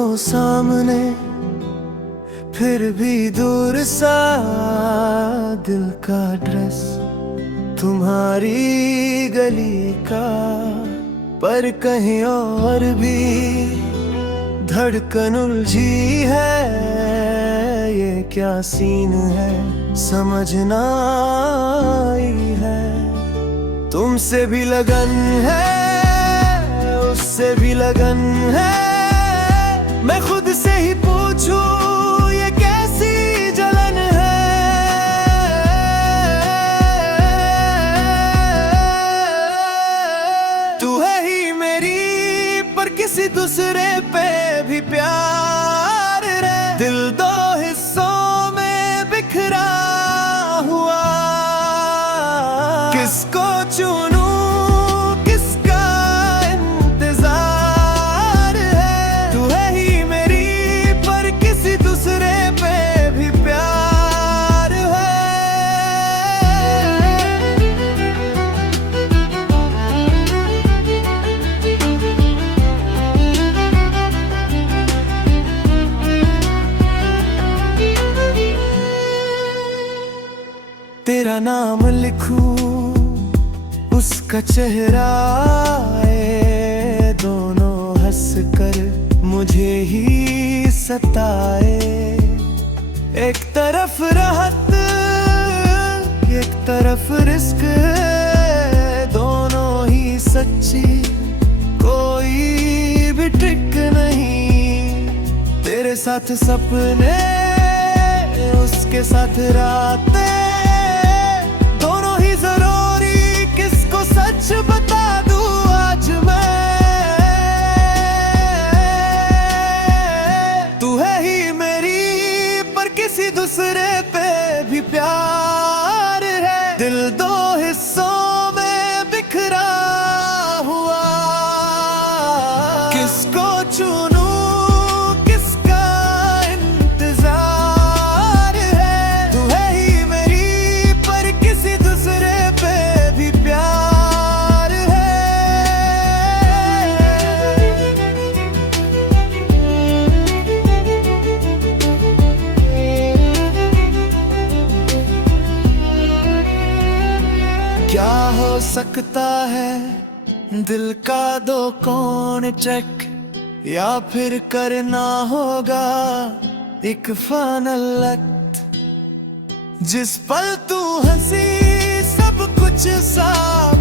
हो सामने फिर भी दूर सा, दिल का ड्रेस तुम्हारी गली का, पर कहीं और भी धड़कन उलझी है। ये क्या सीन है समझ ना आई है। तुमसे भी लगन है, उससे भी लगन है, मैं खुद से ही पूछूं ये कैसी जलन है। तू है ही मेरी पर किसी दूसरे पे भी प्यार रे। दिल दो हिस्सों में बिखरा हुआ, किसको चुनूं किसका इंतजार है। तू है ही मेरी पर किसी दूसरे पे भी प्यार है। तेरा नाम लिखूं उसका चेहरा आए, दोनों हंस कर मुझे ही सताए। एक तरफ राहत एक तरफ रिस्क, दोनों ही सच्ची कोई भी ट्रिक नहीं। तेरे साथ सपने उसके साथ रातें, सच बता दूं आज मैं, तू है ही मेरी पर किसी दूसरे पे भी प्यार है। दिल दो हिस्सों में बिखरा हुआ, किसको चुनूं किसका इंतजार है। तू है ही मेरी पर किसी दूसरे पे भी प्यार। क्या हो सकता है दिल का दो कौन चेक, या फिर करना होगा एक फाइनल एक्ट। जिस पल तू हंसी सब कुछ साफ